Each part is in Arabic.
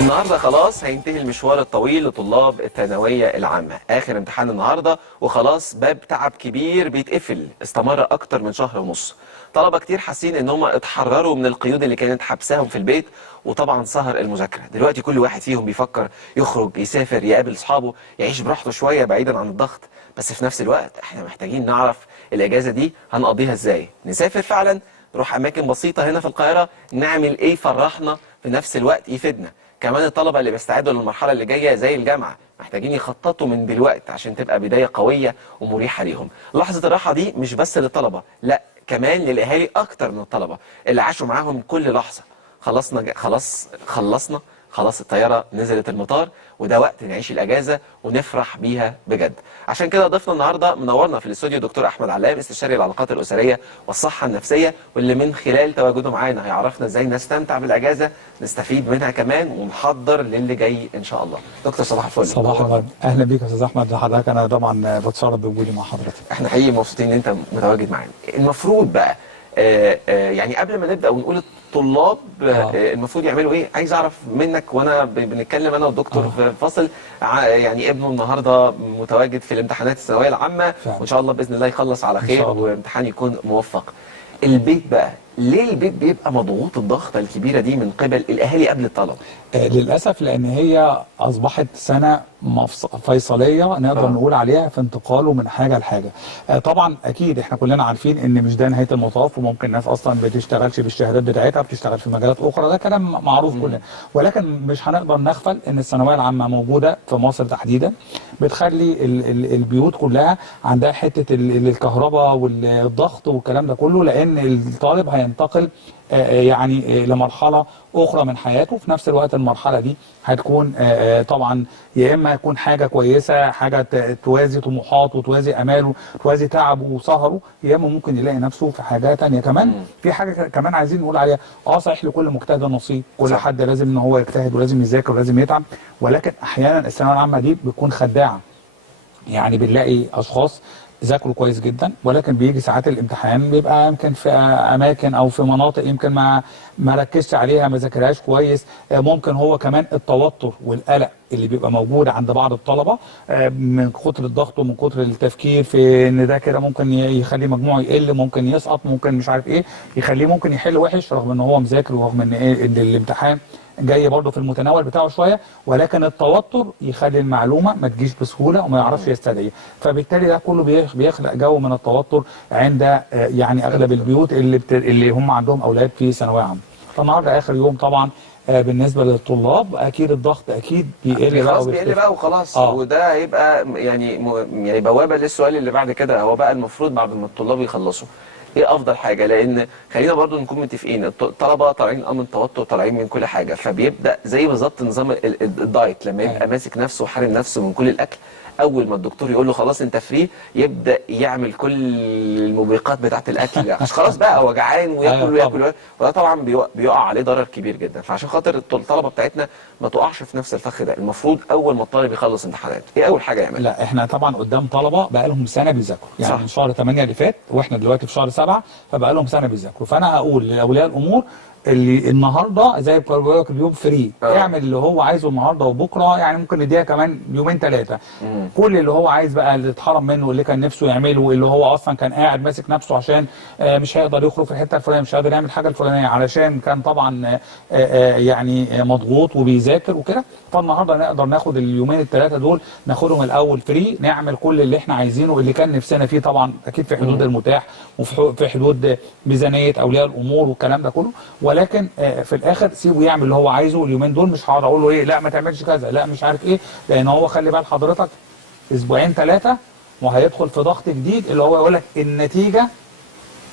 النهارده خلاص هينتهي المشوار الطويل لطلاب الثانويه العامه، اخر امتحان النهارده وخلاص باب تعب كبير بيتقفل استمر اكتر من شهر ونص. طلبه كتير حاسين ان هم اتحرروا من القيود اللي كانت حبساهم في البيت، وطبعا سهر المذاكره. دلوقتي كل واحد فيهم بيفكر يخرج، يسافر، يقابل اصحابه، يعيش براحته شويه بعيدا عن الضغط. بس في نفس الوقت احنا محتاجين نعرف الاجازه دي هنقضيها ازاي. نسافر فعلا، نروح اماكن بسيطه هنا في القاهره، نعمل ايه يفرحنا في نفس الوقت يفيدنا. كمان الطلبة اللي بيستعدوا للمرحلة اللي جاية زي الجامعة محتاجين يخططوا من دلوقتي عشان تبقى بداية قوية ومريحة ليهم. لحظة الراحة دي مش بس للطلبة، لا كمان للأهالي أكتر من الطلبة اللي عاشوا معاهم كل لحظة. خلصنا الطيارة نزلت المطار، وده وقت نعيش الأجازة ونفرح بيها بجد. عشان كده ضيفنا النهاردة منورنا في الاستوديو دكتور أحمد علام، استشاري العلاقات الأسرية والصحة النفسية، واللي من خلال تواجده معانا هيعرفنا ازاي نستمتع بالأجازة، نستفيد منها كمان ونحضر للي جاي إن شاء الله. دكتور صباح الفل. صباح الورد، أهلا بيك يا أستاذ أحمد. حضرتك أنا طبعا بتشرف بوجودي مع حضرتك. احنا حقيقي مبسوطين إن أنت متواجد معانا. المفروض بقى يعني قبل ما نبدأ ونقول الطلاب المفروض يعملوا ايه، عايز اعرف منك وانا بنتكلم انا والدكتور في فصل يعني ابنه النهارده متواجد في الامتحانات الثانويه العامه فعلا. وان شاء الله باذن الله يخلص على خير وامتحان يكون موفق. البيت بقى ليه البيت بيبقى مضغوط الضغطه الكبيره دي من قبل الاهالي قبل الطلب؟ للأسف لأن هي أصبحت سنة فيصلية نقدر نقول عليها في انتقاله من حاجة لحاجة. طبعا أكيد إحنا كلنا عارفين إن مش ده نهاية المطاف، وممكن ناس أصلا بتشتغلش بالشهادات بتاعتها، بتشتغل في مجالات أخرى، ده كلام معروف كلنا. ولكن مش هنقدر نغفل إن الثانوية العامة موجودة في مصر تحديدا، بتخلي البيوت كلها عندها حتة الكهرباء والضغط والكلام ده كله، لأن الطالب هينتقل يعني لمرحلة أخرى من حياته. في نفس الوقت المرحلة دي هتكون طبعا يا إما يكون حاجة كويسة، حاجة توازي طموحاته وتوازي أماله، توازي تعبه وسهره، يا إما ممكن يلاقي نفسه في حاجة تانية. كمان في حاجة كمان عايزين نقول عليها، صحيح لكل مجتهد نصيب، كل حد لازم إن هو يجتهد ولازم يذاكر ولازم يتعب، ولكن أحيانا الثانوية العامة دي بتكون خداعة. يعني بنلاقي أشخاص ذاكروا كويس جدا، ولكن بيجي ساعات الامتحان بيبقى يمكن في اماكن او في مناطق يمكن ما ركزش عليها، ما ذاكرهاش كويس. ممكن هو كمان التوتر والقلق اللي بيبقى موجود عند بعض الطلبه من كتر الضغط ومن كتر التفكير في ان ده كده ممكن يخلي مجموعه يقل، ممكن يسقط، ممكن مش عارف ايه، يخليه ممكن يحل وحش رغم ان هو مذاكر، ورغم ان ان الامتحان جاي برضه في المتناول بتاعه شويه، ولكن التوتر يخلي المعلومه ما تجيش بسهوله وما يعرفش يستدعيها. فبالتالي ده كله بيخلق جو من التوتر عند يعني اغلب البيوت اللي هم عندهم اولاد في ثانويه عامه. فالنهارده اخر يوم طبعا بالنسبه للطلاب، اكيد الضغط اكيد بيقل خلاص بيقل بقى وخلاص. وده هيبقى يعني بوابه للسؤال اللي بعد كده، هو بقى المفروض بعد ما الطلاب يخلصوا ايه افضل حاجه؟ لان خلينا برضو نكون متفقين، الطلبه طالعين من توتر، طالعين من كل حاجه، فبيبدا زي بالظبط نظام الدايت لما يبقى ماسك نفسه وحارم نفسه من كل الاكل. اول ما الدكتور يقول له خلاص انت فري، يبدا يعمل كل الموبقات بتاعه الاكل عشان خلاص بقى هو جعان وياكل وياكل، وده طبعا بيقع عليه ضرر كبير جدا. فعشان خاطر الطلبه بتاعتنا ما تقعش في نفس الفخ ده، المفروض اول ما الطالب يخلص امتحانات ايه اول حاجه يعملها؟ لا احنا طبعا قدام طلبه بقى لهم سنه بيذاكروا، يعني من شهر 8 اللي فات واحنا دلوقتي في شهر 7، فبقى لهم سنه بيذاكروا. فانا هقول لاولياء الامور اللي النهارده زي ما بقول لك اليوم فري، يعمل اللي هو عايزه النهارده وبكره، يعني ممكن نديها كمان يومين ثلاثه. كل اللي هو عايز بقى اللي اتحرم منه، اللي كان نفسه يعمله، اللي هو اصلا كان قاعد ماسك نفسه عشان مش هيقدر يخرج في الحته الفلانيه، مش هيقدر يعمل حاجه الفلانيه علشان كان طبعا يعني مضغوط وبيذاكر وكده. فالنهارده نقدر ناخد اليومين الثلاثه دول ناخدهم الاول فري، نعمل كل اللي احنا عايزينه اللي كان نفسنا فيه، طبعا اكيد في حدود المتاح وفي حدود ميزانيه اولياء الامور والكلام ده كله. ولكن في الاخر سيبه يعمل اللي هو عايزه اليومين دول. مش هقعد اقول له ايه لا ما تعملش كذا، لا مش عارف ايه، لان هو خلي بال حضرتك اسبوعين ثلاثه وهيدخل في ضغط جديد اللي هو يقول لك النتيجه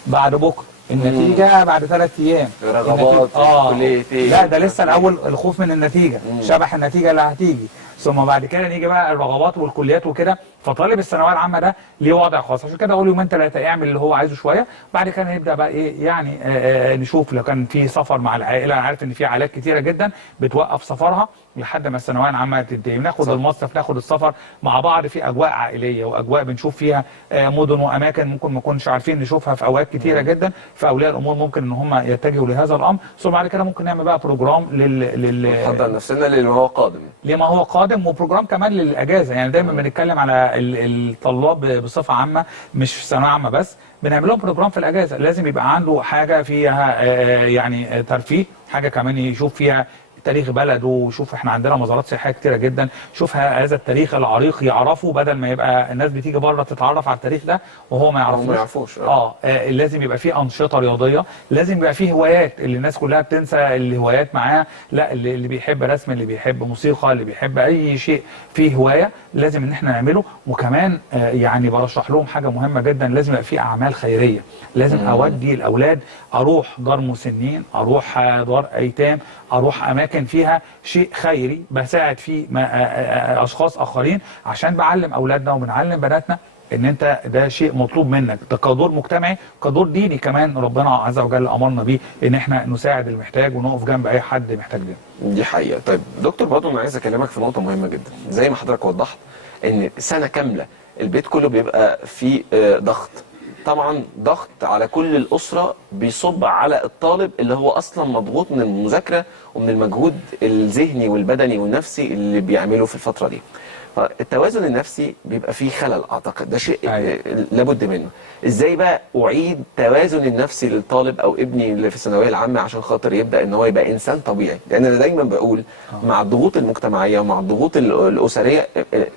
بعد بكره، النتيجه بعد 3 ايام، رغبات كليتين. لا ده لسه الاول الخوف من النتيجه، شبح النتيجه اللي هتيجي، ثم بعد كده نيجي بقى الرغبات والكليات وكده. فطالب الثانويه العامه ده ليه وضع خاص، عشان كده اقول يومين ثلاثه يعمل اللي هو عايزه شويه. بعد كده نبدا بقى ايه يعني نشوف لو كان في سفر مع العائله. انا عارف ان في عائلات كتيره جدا بتوقف سفرها لحد ما الثانويه العامه تنتهي، بناخد المصيف، ناخد السفر مع بعض في اجواء عائليه واجواء بنشوف فيها مدن واماكن ممكن ما نكونش عارفين نشوفها في اوقات كتيره جدا، فاولياء الامور ممكن ان هم يتجهوا لهذا الامر. ثم بعد كده ممكن نعمل بقى بروجرام نحضر نفسنا لما هو قادم، لما هو قادم، وبروجرام كمان للاجازه. يعني دايما بنتكلم على الطلاب بصفه عامه، مش في ثانويه عامه بس، بنعمل لهم بروجرام في الاجازه. لازم يبقى عنده حاجه فيها يعني ترفيه، حاجه كمان يشوف فيها تاريخ بلده، وشوف احنا عندنا مزارات سياحيه كتيره جدا، شوف هذا التاريخ العريق يعرفه، بدل ما يبقى الناس بتيجي بره تتعرف على التاريخ ده وهو ما يعرفوش. لازم يبقى فيه انشطه رياضيه، لازم يبقى فيه هوايات اللي الناس كلها بتنسى الهوايات معاها. لا، اللي بيحب رسم، اللي بيحب موسيقى، اللي بيحب اي شيء فيه هوايه، لازم ان احنا نعمله. وكمان يعني برشح لهم حاجه مهمه جدا، لازم يبقى فيه اعمال خيريه. لازم اودي الاولاد، اروح دار مسنين، اروح دار ايتام، اروح اماكن فيها شيء خيري بساعد فيه اشخاص اخرين، عشان بعلم اولادنا وبنعلم بناتنا ان انت ده شيء مطلوب منك، ده كدور مجتمعي، كدور ديني كمان ربنا عز وجل امرنا بيه، ان احنا نساعد المحتاج ونقف جنب اي حد محتاج لنا. دي حقيقه. طيب دكتور، برضه انا عايز اكلمك في نقطه مهمه جدا. زي ما حضرتك وضحت ان سنه كامله البيت كله بيبقى فيه ضغط، طبعا ضغط على كل الأسرة، بيصب على الطالب اللي هو أصلا مضغوط من المذاكرة ومن المجهود الذهني والبدني والنفسي اللي بيعمله في الفترة دي. فالتوازن النفسي بيبقى فيه خلل، أعتقد ده شيء لابد منه. إزاي بقى أعيد توازن النفسي للطالب أو ابني اللي في الثانوية العامة عشان خاطر يبدأ إن هو يبقى إنسان طبيعي؟ لأن أنا دايما بقول مع الضغوط المجتمعية ومع الضغوط الأسرية،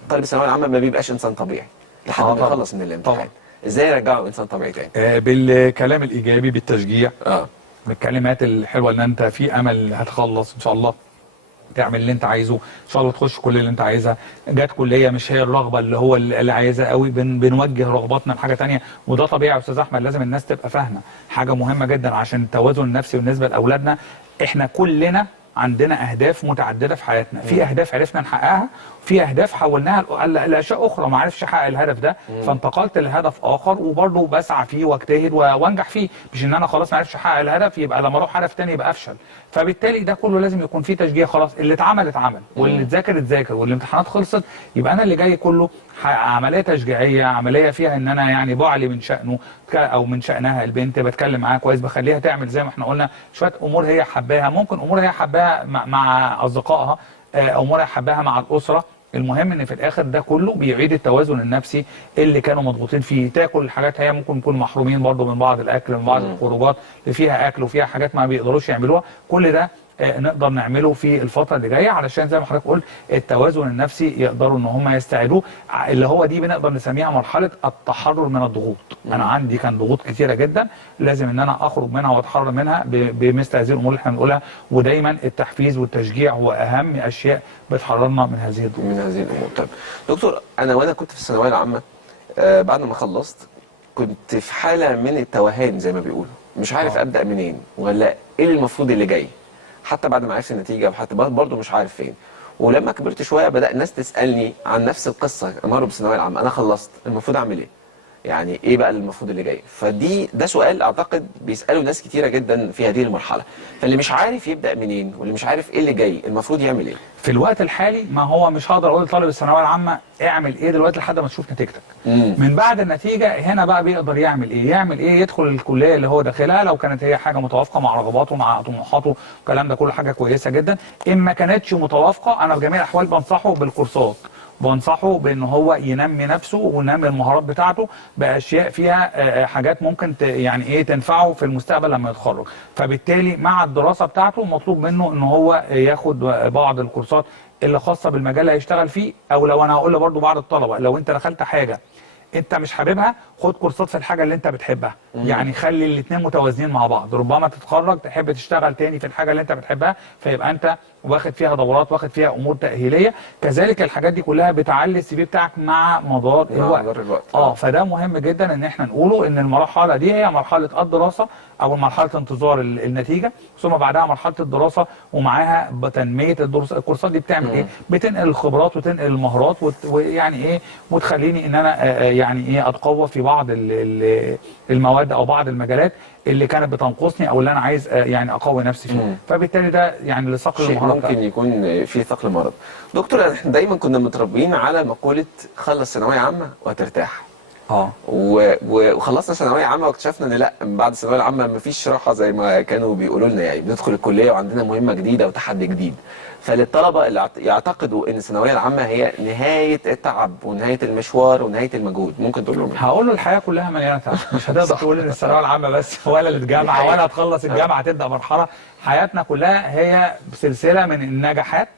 طالب الثانوية العامة ما بيبقاش إنسان طبيعي لحد ما يخلص من الامتحان. ازاي يرجعه انسان طبيعي تاني؟ بالكلام الايجابي، بالتشجيع، بالكلمات الحلوه، ان انت في امل هتخلص ان شاء الله، تعمل اللي انت عايزه ان شاء الله، تخش كل اللي انت عايزها. جات كليه مش هي الرغبه اللي هو اللي عايزها قوي، بنوجه رغباتنا لحاجه ثانيه، وده طبيعي يا استاذ احمد. لازم الناس تبقى فاهمه حاجه مهمه جدا عشان التوازن النفسي بالنسبه لاولادنا. احنا كلنا عندنا اهداف متعدده في حياتنا، في اهداف عرفنا نحققها، في اهداف حولناها لاشياء اخرى ما عرفش احقق الهدف ده، فانتقلت لهدف اخر وبرضه بسعى فيه واجتهد وانجح فيه. مش ان انا خلاص ما عرفش احقق الهدف يبقى لما اروح هدف ثاني يبقى افشل. فبالتالي ده كله لازم يكون فيه تشجيع. خلاص اللي اتعمل اتعمل، واللي اتذاكر اتذاكر، والامتحانات خلصت، يبقى انا اللي جاي كله عمليه تشجيعيه، عمليه فيها ان انا يعني بعلي من شانه او من شانها البنت، بتكلم معاها كويس، بخليها تعمل زي ما احنا قلنا شويه امور هي حباها، ممكن امور هي حباها مع اصدقائها، امور هي حباها مع الاسره. المهم ان في الاخر ده كله بيعيد التوازن النفسي اللي كانوا مضغوطين فيه. تاكل الحاجات، هي ممكن يكون محرومين برضه من بعض الاكل، من بعض الخروجات اللي فيها اكل وفيها حاجات ما بيقدروش يعملوها. كل ده نقدر نعمله في الفتره اللي جايه، علشان زي ما حضرتك قلت التوازن النفسي يقدروا ان هم يستعيدوه، اللي هو دي بنقدر نسميها مرحله التحرر من الضغوط. انا عندي كان ضغوط كثيره جدا، لازم ان انا اخرج منها واتحرر منها بمثل هذه الامور اللي احنا بنقولها. ودايما التحفيز والتشجيع هو اهم اشياء بتحررنا من هذه الضغوط. من هذه الامور. طيب دكتور، وانا كنت في الثانويه العامه، بعد ما خلصت كنت في حاله من التوهان زي ما بيقولوا، مش عارف ابدا منين ولا ايه المفروض اللي جاي. حتى بعد ما عرفت النتيجه حتى برضه مش عارف فين. ولما كبرت شويه بدا الناس تسالني عن نفس القصه، مروا بالثانويه العامه، انا خلصت المفروض اعمل ايه؟ يعني ايه بقى المفروض اللي جاي؟ ده سؤال اعتقد بيساله ناس كتيره جدا في هذه المرحله. فاللي مش عارف يبدا منين واللي مش عارف ايه اللي جاي المفروض يعمل ايه؟ في الوقت الحالي ما هو مش هقدر اقول لطالب الثانويه العامه اعمل ايه دلوقتي لحد ما تشوف نتيجتك. من بعد النتيجه هنا بقى بيقدر يعمل ايه؟ يدخل الكليه اللي هو داخلها لو كانت هي حاجه متوافقه مع رغباته مع طموحاته، الكلام ده كله حاجه كويسه جدا. ان ما كانتش متوافقه انا في جميع الاحوال بنصحه بالكورسات، بنصحه بان هو ينمي نفسه وينمي المهارات بتاعته باشياء فيها حاجات ممكن يعني ايه تنفعه في المستقبل لما يتخرج. فبالتالي مع الدراسه بتاعته مطلوب منه ان هو ياخد بعض الكورسات اللي خاصه بالمجال اللي هيشتغل فيه. او لو انا هقول برضه بعض الطلبه، لو انت دخلت حاجه انت مش حاببها خد كورسات في الحاجه اللي انت بتحبها. يعني خلي الاثنين متوازنين مع بعض، ربما تتخرج تحب تشتغل تاني في الحاجه اللي انت بتحبها، فيبقى انت واخد فيها دورات، واخد فيها امور تاهيليه. كذلك الحاجات دي كلها بتعلي السي في بتاعك مع مدار الوقت. فده فده مهم جدا ان احنا نقوله ان المرحله دي هي مرحله الدراسه او مرحله انتظار النتيجه، ثم بعدها مرحله الدراسه ومعاها تنميه الدروس. الكورسات دي بتعمل ايه؟ بتنقل الخبرات وتنقل المهارات ويعني ايه، وتخليني ان انا يعني ايه اتقوى في بعض المواد او بعض المجالات اللي كانت بتنقصني او اللي انا عايز يعني اقوي نفسي فيه. فبالتالي ده يعني لصقل شيء المهارات ممكن يكون في ثقل مرض. دكتور، احنا دايما كنا متربيين على مقولة خلص ثانوية عامة وهترتاح. وخلصنا ثانوية عامة واكتشفنا ان لا، من بعد الثانوية العامة مفيش راحة زي ما كانوا بيقولوا لنا، يعني بندخل الكلية وعندنا مهمة جديدة وتحدي جديد. فللطلبة اللي يعتقدوا ان الثانوية العامة هي نهاية التعب ونهاية المشوار ونهاية المجهود، ممكن تقول لهم هقول له الحياه كلها مليانه تعب، مش هتقدر تقول ان الثانويه العامه بس ولا الجامعه ولا هتخلص الجامعه تبدا مرحله. حياتنا كلها هي سلسله من النجاحات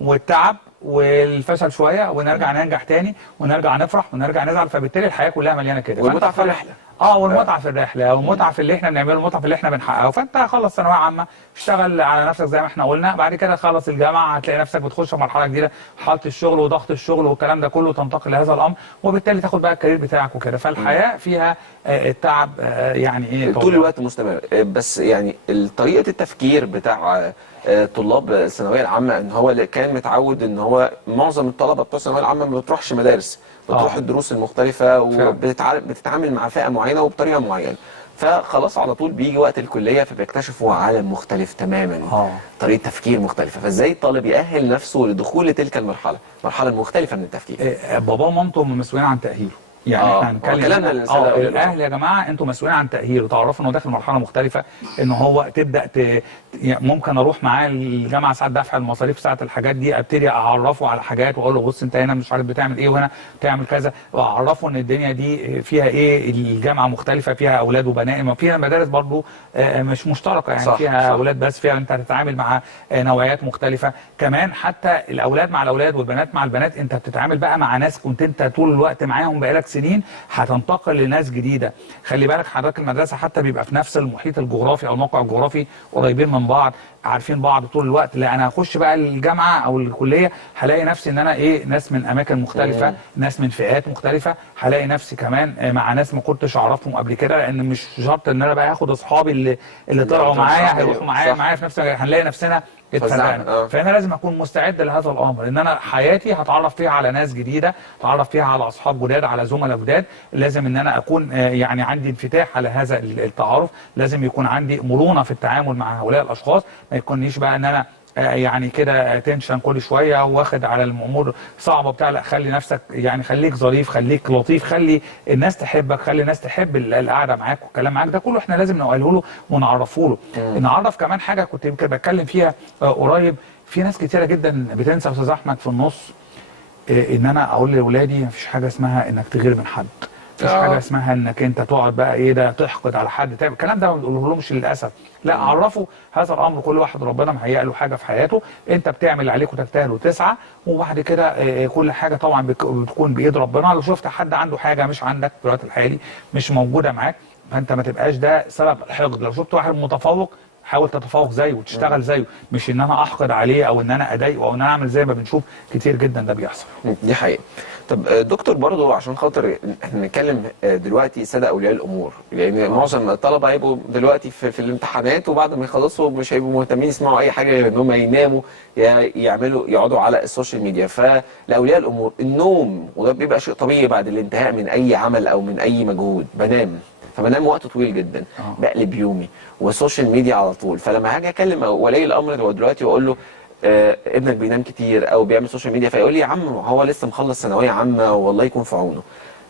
والتعب والفشل شويه ونرجع ننجح تاني ونرجع نفرح ونرجع نزعل. فبالتالي الحياه كلها مليانه كده. والمتعه في الرحله. والمتعه في الرحله والمتعه في اللي احنا بنعمله والمتعه في اللي احنا بنحققه. فانت خلص ثانويه عامه، اشتغل على نفسك زي ما احنا قلنا، بعد كده خلص الجامعه هتلاقي نفسك بتخش في مرحله جديده، مرحله الشغل وضغط الشغل والكلام ده كله، تنتقل لهذا الامر وبالتالي تاخد بقى الكارير بتاعك وكده. فالحياه فيها التعب يعني ايه طول الوقت مستمر. بس يعني طريقه التفكير بتاع طلاب الثانويه العامه ان هو اللي كان متعود ان هو معظم الطلبه بتوع الثانويه العامه ما بتروحش مدارس، بتروح الدروس المختلفه وبتتعامل مع فئه معينه وبطريقه معينه. فخلاص على طول بيجي وقت الكليه فبيكتشفوا عالم مختلف تماما، طريقه تفكير مختلفه. فازاي الطالب يأهل نفسه لدخول تلك المرحله المختلفه من التفكير؟ باباه ومامته مسؤولين عن تأهيله. يعني احنا هنتكلم الاهل يا جماعه انتوا مسؤولين عن تاهيله، تعرفوا انه داخل مرحله مختلفه، ان هو تبدا ممكن اروح معاه الجامعه ساعه دفع المصاريف ساعه الحاجات دي، ابتدي اعرفه على حاجات واقول له بص انت هنا مش عارف بتعمل ايه وهنا بتعمل كذا، واعرفه ان الدنيا دي فيها ايه، الجامعه مختلفه فيها اولاد وبنات، فيها مدارس برضو مش مشتركه يعني صح فيها صح. اولاد بس فيها انت هتتعامل مع نوعيات مختلفه كمان، حتى الاولاد مع الاولاد والبنات مع البنات، انت بتتعامل بقى مع ناس كنت انت طول الوقت معاهم بقالك سنين، هتنتقل لناس جديده. خلي بالك حضرتك المدرسه حتى بيبقى في نفس المحيط الجغرافي او الموقع الجغرافي، قريبين من بعض، عارفين بعض طول الوقت. لا انا هخش بقى الجامعه او الكليه هلاقي نفسي ان انا ايه، ناس من اماكن مختلفه، ناس من فئات مختلفه، هلاقي نفسي كمان مع ناس ما كنتش اعرفهم قبل كده، لان مش شرط ان انا بقى هاخد اصحابي اللي طلعوا معايا هيروحوا معايا في نفس هنلاقي نفسنا اتفرقنا. فانا لازم اكون مستعد لهذا الامر، ان انا حياتي هتعرف فيها على ناس جديده، هتعرف فيها على اصحاب جداد، على زملاء جداد. لازم ان انا اكون يعني عندي انفتاح على هذا التعارف، لازم يكون عندي مرونه في التعامل مع هؤلاء الاشخاص، ما يكونيش بقى ان انا يعني كده تنشن كل شويه واخد على الامور صعبه بتاع. لا خلي نفسك يعني خليك ظريف، خليك لطيف، خلي الناس تحبك، خلي الناس تحب القعده معاك والكلام معاك. ده كله احنا لازم نقوله له ونعرفه له. نعرف كمان حاجه كنت يمكن بتكلم فيها قريب، في ناس كتيره جدا بتنسى يا استاذ احمد في النص، ان انا اقول لاولادي مفيش حاجه اسمها انك تغير من حد، مفيش حاجه اسمها انك انت تقعد بقى ايه ده تحقد على حد، تعمل الكلام ده ما بنقولهمش للاسف. لا عرفوا هذا الامر، كل واحد ربنا مهيأ له حاجه في حياته، انت بتعمل اللي عليك وتجتهد وتسعى، وبعد كده كل حاجه طبعا بتكون بايد ربنا. لو شفت حد عنده حاجه مش عندك في الوقت الحالي مش موجوده معاك، فانت ما تبقاش ده سبب الحقد. لو شفت واحد متفوق حاول تتفوق زيه وتشتغل زيه، مش ان انا احقد عليه او ان انا اضايقه او ان انا اعمل زي ما بنشوف كتير جدا ده بيحصل. دي حقيقه. طب دكتور، برضو عشان خاطر احنا نتكلم دلوقتي ساده اولياء الامور، لان معظم الطلبه هيبقوا دلوقتي في الامتحانات، وبعد ما يخلصوا مش هيبقوا مهتمين يسمعوا اي حاجه غير ان هم يناموا يقعدوا على السوشيال ميديا. فلاولياء الامور النوم، وده بيبقى شيء طبيعي بعد الانتهاء من اي عمل او من اي مجهود، فبنام وقت طويل جدا، بقلب يومي والسوشيال ميديا على طول. فلما هاجي اكلم ولي الامر دلوقتي واقول له ابنك بينام كتير او بيعمل سوشيال ميديا، فيقول لي يا عم هو لسه مخلص ثانويه عامه والله يكون في عونه.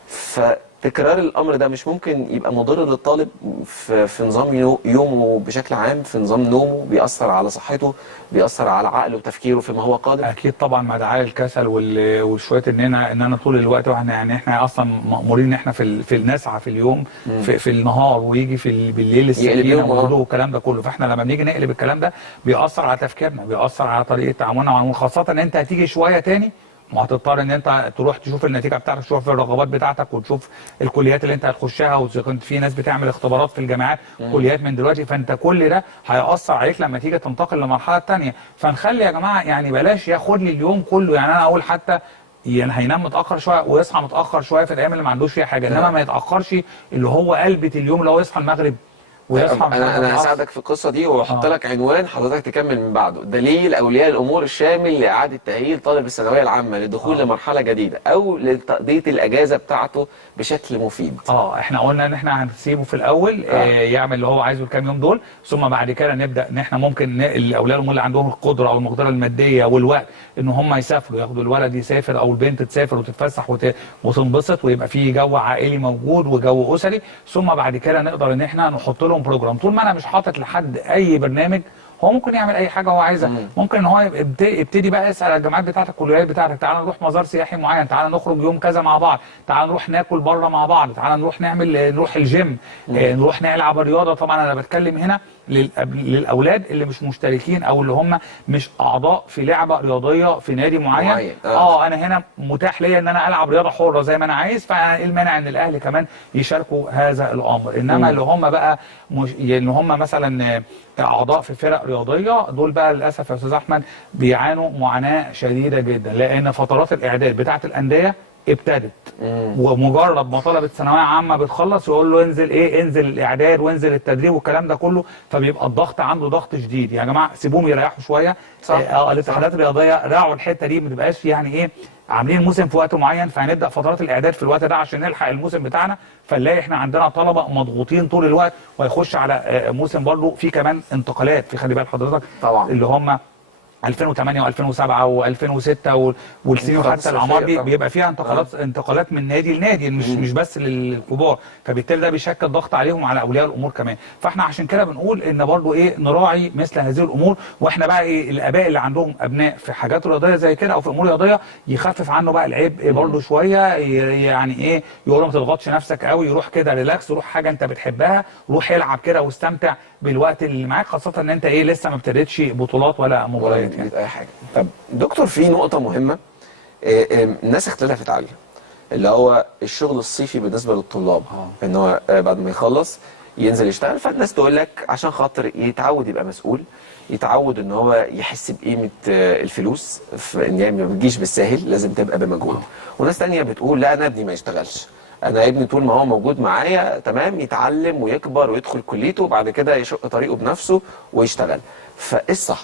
فتكرار الامر ده مش ممكن يبقى مضر للطالب في نظام يومه بشكل عام، في نظام نومه، بيأثر على صحته، بيأثر على عقله وتفكيره فيما هو قادم؟ اكيد طبعا، مع دعايه الكسل وشويه ان انا طول الوقت، واحنا يعني احنا اصلا مأمورين ان احنا في نسعى في اليوم في النهار، ويجي بالليل السكينه والهدوء والكلام ده كله. فاحنا لما بنيجي نقلب الكلام ده بيأثر على تفكيرنا، بيأثر على طريقه تعاملنا مع الامور، خاصه ان انت هتيجي شويه تاني وهتضطر ان انت تروح تشوف النتيجه بتاعتك، تشوف الرغبات بتاعتك، وتشوف الكليات اللي انت هتخشها، واذا كنت في ناس بتعمل اختبارات في الجامعات كليات من دلوقتي. فانت كل ده هيأثر عليك لما تيجي تنتقل للمرحله الثانيه. فنخلي يا جماعه يعني بلاش ياخد لي اليوم كله. يعني انا اقول حتى يعني هينام متاخر شويه ويصحى متاخر شويه في الايام اللي ما عندوش فيها حاجه، انما ما يتاخرش اللي هو قلبة اليوم اللي هو يصحى المغرب ويصحى من انا العصر. هساعدك في القصه دي واحط لك عنوان حضرتك تكمل من بعده. دليل اولياء الامور الشامل لاعاده تاهيل طالب الثانويه العامه للدخول لمرحله جديده او لتقضيه الاجازه بتاعته بشكل مفيد. احنا قلنا ان احنا هنسيبه في الاول يعمل اللي هو عايزه الكام يوم دول، ثم بعد كده نبدا ان احنا ممكن الاولياء الامور اللي عندهم القدره او المقدره الماديه والوقت ان هم يسافروا، ياخدوا الولد يسافر او البنت تسافر وتتفسح وتنبسط ويبقى في جو عائلي موجود وجو اسري، ثم بعد كده نقدر ان احنا نحط لهم بروجرام. طول ما انا مش حاطط لحد اي برنامج هو ممكن يعمل اي حاجه هو عايزها. ممكن ان هو يبتدي بقى يسال الجامعات بتاعتك الكليات بتاعتك، تعالى نروح مزار سياحي معين، تعالى نخرج يوم كذا مع بعض، تعالى نروح ناكل بره مع بعض، تعالى نروح نروح الجيم، نروح نلعب رياضه. طبعا انا بتكلم هنا للاولاد اللي مش مشتركين او اللي هم مش اعضاء في لعبه رياضيه في نادي معين. انا هنا متاح ليا ان انا العب رياضه حره زي ما انا عايز، فايه المانع ان الاهل كمان يشاركوا هذا الامر. انما اللي هم بقى اللي هم مثلا اعضاء في فرق رياضيه دول بقى للاسف يا استاذ احمد بيعانوا معاناه شديده جدا، لان فترات الاعداد بتاعه الانديه ابتدت، ومجرد ما طلبه ثانويه عامه بتخلص يقول له انزل انزل الاعداد وانزل التدريب والكلام ده كله، فبيبقى الضغط عنده ضغط شديد. يا جماعه سيبوهم يريحوا شويه. الاتحادات الرياضيه راعوا الحته دي، ما تبقاش يعني عاملين الموسم في وقت معين فهنبدا فترات الاعداد في الوقت ده عشان نلحق الموسم بتاعنا، فنلاقي احنا عندنا طلبه مضغوطين طول الوقت وهيخش على موسم برضه في كمان انتقالات. في خلي بال حضرتك طبعا اللي هم 2008 و2007 و2006 والسنين حتى الاعمار دي بيبقى فيها انتقالات من نادي لنادي، مش بس للكبار، فبالتالي ده بيشكل ضغط عليهم وعلى اولياء الامور كمان. فاحنا عشان كده بنقول ان برضو نراعي مثل هذه الامور، واحنا بقى الاباء اللي عندهم ابناء في حاجات رياضيه زي كده او في امور رياضيه يخفف عنه بقى العبء برضو شويه، يعني يقول له ما تضغطش نفسك قوي، يروح كده ريلاكس، روح حاجه انت بتحبها، روح العب كده واستمتع بالوقت اللي معاك، خاصه ان انت لسه ما ابتديتش بطولات ولا مباريات يعني اي حاجه. طب دكتور في نقطه مهمه الناس اختلفت عليها، اللي هو الشغل الصيفي بالنسبه للطلاب، ان هو بعد ما يخلص ينزل يشتغل. فالناس تقول لك عشان خاطر يتعود يبقى مسؤول، يتعود ان هو يحس بقيمه الفلوس، ان هي ما بتجيش بالساهل، لازم تبقى بمجهود. وناس ثانيه بتقول لا انا ابني ما يشتغلش، انا ابني طول ما هو موجود معايا تمام يتعلم ويكبر ويدخل كليته وبعد كده يشق طريقه بنفسه ويشتغل. فايه الصح؟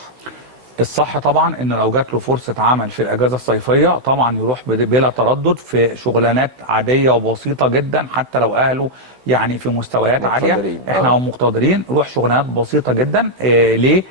الصح طبعا ان لو جات له فرصه عمل في الاجازه الصيفيه طبعا يروح بلا تردد في شغلانات عاديه وبسيطه جدا، حتى لو اهله يعني في مستويات عاليه احنا مقتدرين، روح شغلانات بسيطه جدا. ليه؟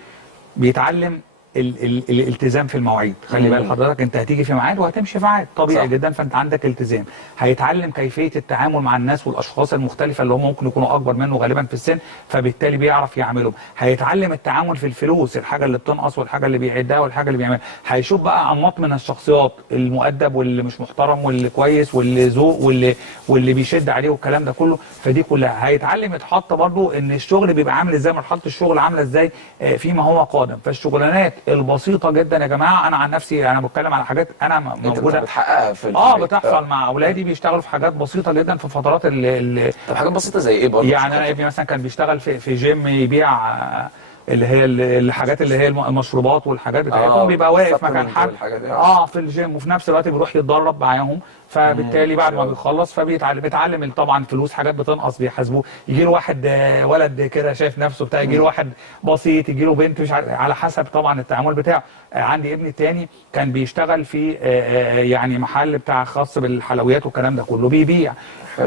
بيتعلم الالتزام في المواعيد. خلي بال حضرتك انت هتيجي في ميعاد وهتمشي في ميعاد طبيعي جدا، فانت عندك التزام. هيتعلم كيفيه التعامل مع الناس والاشخاص المختلفه اللي هم ممكن يكونوا اكبر منه غالبا في السن، فبالتالي بيعرف يعملهم. هيتعلم التعامل في الفلوس، الحاجه اللي بتنقص والحاجه اللي بيعدها والحاجه اللي بيعملها. هيشوف بقى انماط من الشخصيات، المؤدب واللي مش محترم واللي كويس واللي ذوق واللي بيشد عليه والكلام ده كله. فدي كلها هيتعلم يتحط برضه ان الشغل بيبقى عامل ازاي، مرحله الشغل عامله ازاي فيما هو قادم. فالشغلانات البسيطه جدا يا جماعه، انا عن نفسي انا بتكلم على حاجات انا موجوده بتحققها في بتحصل مع اولادي، بيشتغلوا في حاجات بسيطه جدا في فترات طب حاجات بسيطه زي ايه برضه؟ يعني انا ابني مثلا كان بيشتغل في جيم يبيع اللي هي الحاجات اللي هي المشروبات والحاجات بتاعتهم، بيبقى واقف مكان حد في الجيم وفي نفس الوقت بيروح يتدرب معاهم. فبالتالي بعد ما بيخلص فبيتعلم طبعا فلوس، حاجات بتنقص بيحاسبوه. يجي له واحد ولد كده شايف نفسه بتاع، يجي له واحد بسيط، يجي له بنت مش عارف، على حسب طبعا التعامل بتاعه. عندي ابني الثاني كان بيشتغل في يعني محل بتاع خاص بالحلويات والكلام ده كله، بيبيع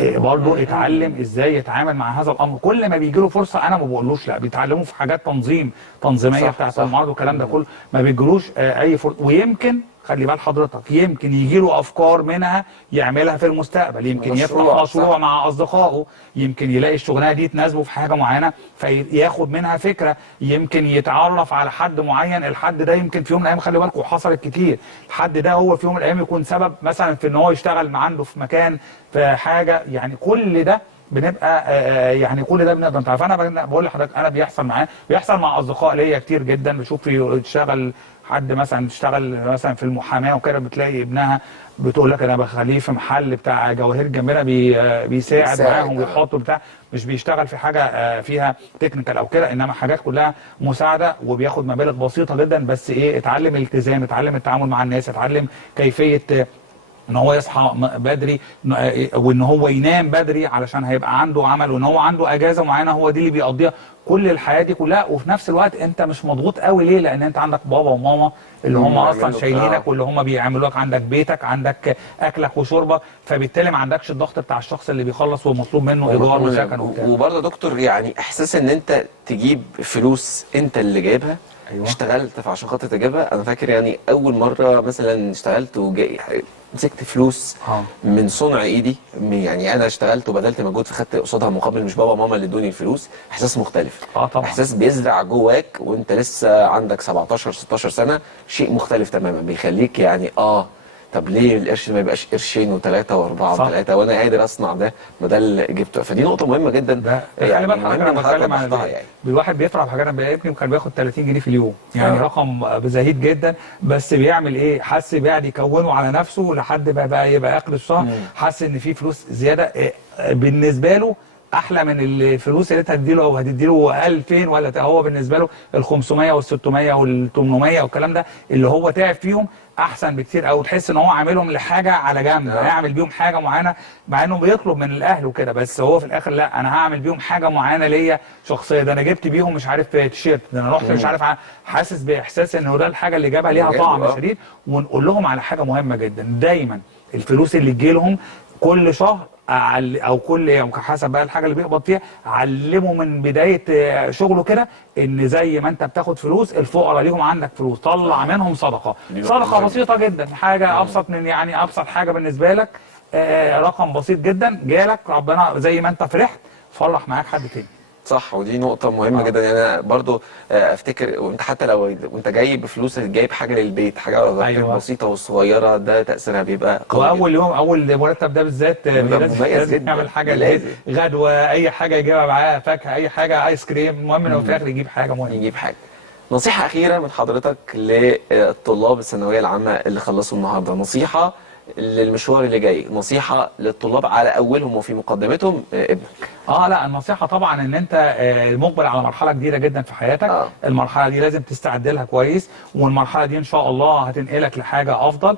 برضه. اتعلم ازاي يتعامل مع هذا الامر. كل ما بيجي له فرصه انا ما بقولوش لا، بيتعلموا في حاجات تنظيميه بتاعت المعرض والكلام ده كله، ما بيجيلوش اي فرصه. ويمكن خلي بال حضرتك يمكن يجي له افكار منها يعملها في المستقبل، يمكن يفتح مشروع مع اصدقائه، يمكن يلاقي الشغلانه دي تناسبه في حاجه معينه فياخد منها فكره، يمكن يتعرف على حد معين، الحد ده يمكن في يوم من الايام، خلي بالكم حصلت كتير، الحد ده هو في يوم من الايام يكون سبب مثلا في ان هو يشتغل عنده في مكان في حاجه. يعني كل ده بنبقى يعني كل ده بنقدر نتعرف. انا بقول لحضرتك انا بيحصل مع اصدقاء ليا كتير جدا، بشوف يشتغل حد مثلا تشتغل مثلا في المحاماه وكده، بتلاقي ابنها بتقول لك انا بخليه في محل بتاع جواهر جنبنا بيساعد معاهم ويحطوا بتاع، مش بيشتغل في حاجه فيها تكنيكال او كده، انما حاجات كلها مساعده وبياخد مبالغ بسيطه جدا. بس اتعلم الالتزام، اتعلم التعامل مع الناس، اتعلم كيفيه ان هو يصحى بدري وان هو ينام بدري علشان هيبقى عنده عمل، وان هو عنده اجازه معينه هو دي اللي بيقضيها كل الحياه دي كلها. وفي نفس الوقت انت مش مضغوط قوي، ليه؟ لان انت عندك بابا وماما اللي هم اصلا شايلينك واللي هم بيعملوا لك، عندك بيتك، عندك اكلك وشربك، فبالتالي ما عندكش الضغط بتاع الشخص اللي بيخلص ومطلوب منه ايجار وسكن وبتاع. وبرضه يا دكتور يعني احساس ان انت تجيب فلوس انت اللي جايبها. أيوة. اشتغلت فعشان خاطر تجيبها. انا فاكر يعني اول مره مثلا اشتغلت مسكت فلوس من صنع ايدي، يعني انا اشتغلت وبذلت مجهود فخدت قصادها مقابل، مش بابا وماما اللي ادوني الفلوس. احساس مختلف. طبعا. احساس بيزرع جواك وانت لسه عندك 17 16 سنه، شيء مختلف تماما بيخليك يعني طب ليه القرش ما يبقاش قرشين وثلاثه واربعه وثلاثه وانا قادر اصنع ده بدل جبته؟ فدي نقطه مهمه جدا. ده يعني خلي بالك انا بتكلم عن يعني الواحد بيفرح بحاجات. انا ابني كان بياخد 30 جنيه في اليوم، يعني رقم زهيد جدا، بس بيعمل ايه؟ حس قاعد يكونه على نفسه لحد ما بقى يبقى اخر الشهر حس ان في فلوس زياده بالنسبه له احلى من الفلوس اللي انت هتديله او هتديله 2000 ولا هو بالنسبه له ال 500 وال 600 وال 800 والكلام ده اللي هو تعب فيهم احسن بكتير. او تحس ان هو عاملهم لحاجه على جنب، هيعمل بيهم حاجه معينه مع انه بيطلب من الاهل وكده، بس هو في الاخر لا، انا هعمل بيهم حاجه معينه ليا شخصيه. ده انا جبت بيهم مش عارف تيشيرت، ده انا رحت مش عارف، حاسس باحساس ان ده الحاجه اللي جابها ليها طعم شديد. ونقول لهم على حاجه مهمه جدا، دايما الفلوس اللي تجي لهم كل شهر او كل يوم حسب بقى الحاجه اللي بيقبض فيها، علمه من بدايه شغله كده ان زي ما انت بتاخد فلوس الفقراء ليهم عندك فلوس، طلع منهم صدقه. صدقه بسيطه جدا، حاجه ابسط من يعني ابسط حاجه بالنسبه لك، رقم بسيط جدا جالك، ربنا زي ما انت فرحت فرح معاك حد تاني. صح، ودي نقطة مهمة جدا. يعني أنا برضو أفتكر وأنت حتى لو وأنت جاي بفلوس جايب حاجة للبيت، حاجة بسيطة وصغيرة، ده تأثيرها بيبقى قوي. وأول يوم أول مرتب ده بالذات لازم يعمل حاجة للبيت، غدوة، أي حاجة يجيبها معاها، فاكهة، أي حاجة، آيس كريم، المهم إنه في الآخر يجيب حاجة مهمة. يجيب حاجة. نصيحة أخيرة من حضرتك للطلاب الثانوية العامة اللي خلصوا النهاردة، نصيحة للمشوار اللي جاي، نصيحة للطلاب على أولهم وفي مقدمتهم ابنك. لا، النصيحة طبعا ان انت مقبل على مرحلة جديدة جدا في حياتك. المرحلة دي لازم تستعد لها كويس، والمرحلة دي ان شاء الله هتنقلك لحاجة افضل.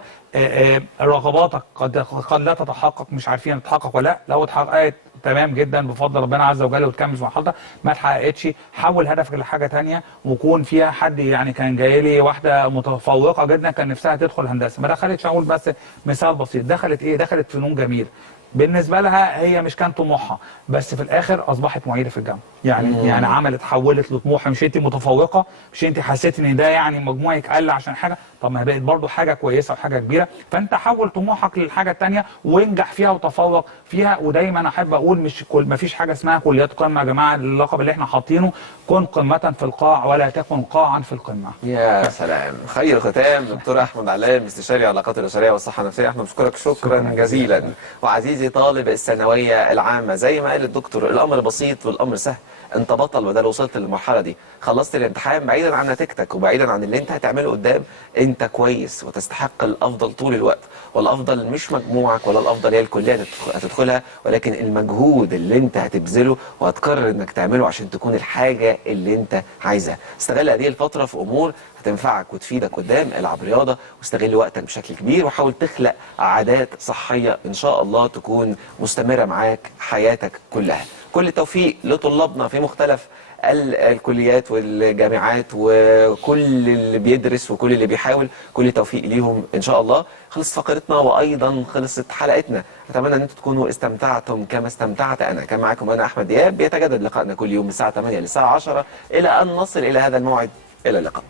رغباتك قد لا تتحقق، مش عارفين تتحقق ولا لا. لو اتحققت تمام جدا بفضل ربنا عز وجل وتكمل في مرحلتك، ما اتحققتش حول هدفك لحاجه ثانيه. وكون فيها حد، يعني كان جاي لي واحده متفوقه جدا كان نفسها تدخل هندسه، ما دخلتش. اقول بس مثال بسيط، دخلت ايه؟ دخلت فنون جميله. بالنسبه لها هي مش كان طموحها، بس في الاخر اصبحت معيده في الجامعه. يعني عملت، حولت لطموحها. مش انت متفوقه، مش انت حسيت ان ده يعني مجموعك قل عشان حاجه، طب ما بقت برضه حاجه كويسه وحاجه كبيره. فانت حول طموحك للحاجه الثانيه وانجح فيها وتفوق فيها. ودايما احب اقول ما فيش حاجه اسمها كليات قمه يا جماعه. اللقب اللي احنا حاطينه كن قمه في القاع ولا تكن قاعا في القمه. يا سلام، خير ختام. دكتور احمد علام، استشاري العلاقات الاسريه والصحه النفسيه، احنا بنشكرك شكرا جزيلا. وعزيزي طالب الثانويه العامه، زي ما قال الدكتور الامر بسيط والامر سهل. انت بطل بدل وصلت للمرحله دي، خلصت الامتحان، بعيدا عن نتيجتك وبعيدا عن اللي انت هتعمله قدام، انت كويس وتستحق الافضل طول الوقت. والافضل مش مجموعك ولا الافضل هي الكليه اللي هتدخلها، ولكن المجهود اللي انت هتبذله وهتقرر انك تعمله عشان تكون الحاجه اللي انت عايزها. استغل هذه الفتره في امور هتنفعك وتفيدك قدام. العب رياضه واستغل وقتك بشكل كبير، وحاول تخلق عادات صحيه ان شاء الله تكون مستمره معاك حياتك كلها. كل التوفيق لطلابنا في مختلف الكليات والجامعات، وكل اللي بيدرس وكل اللي بيحاول، كل التوفيق ليهم ان شاء الله. خلصت فقرتنا وايضا خلصت حلقتنا. اتمنى ان انتم تكونوا استمتعتم كما استمتعت انا. كان معاكم انا احمد دياب. بيتجدد لقائنا كل يوم من الساعه 8 للساعه 10 الى ان نصل الى هذا الموعد. الى اللقاء.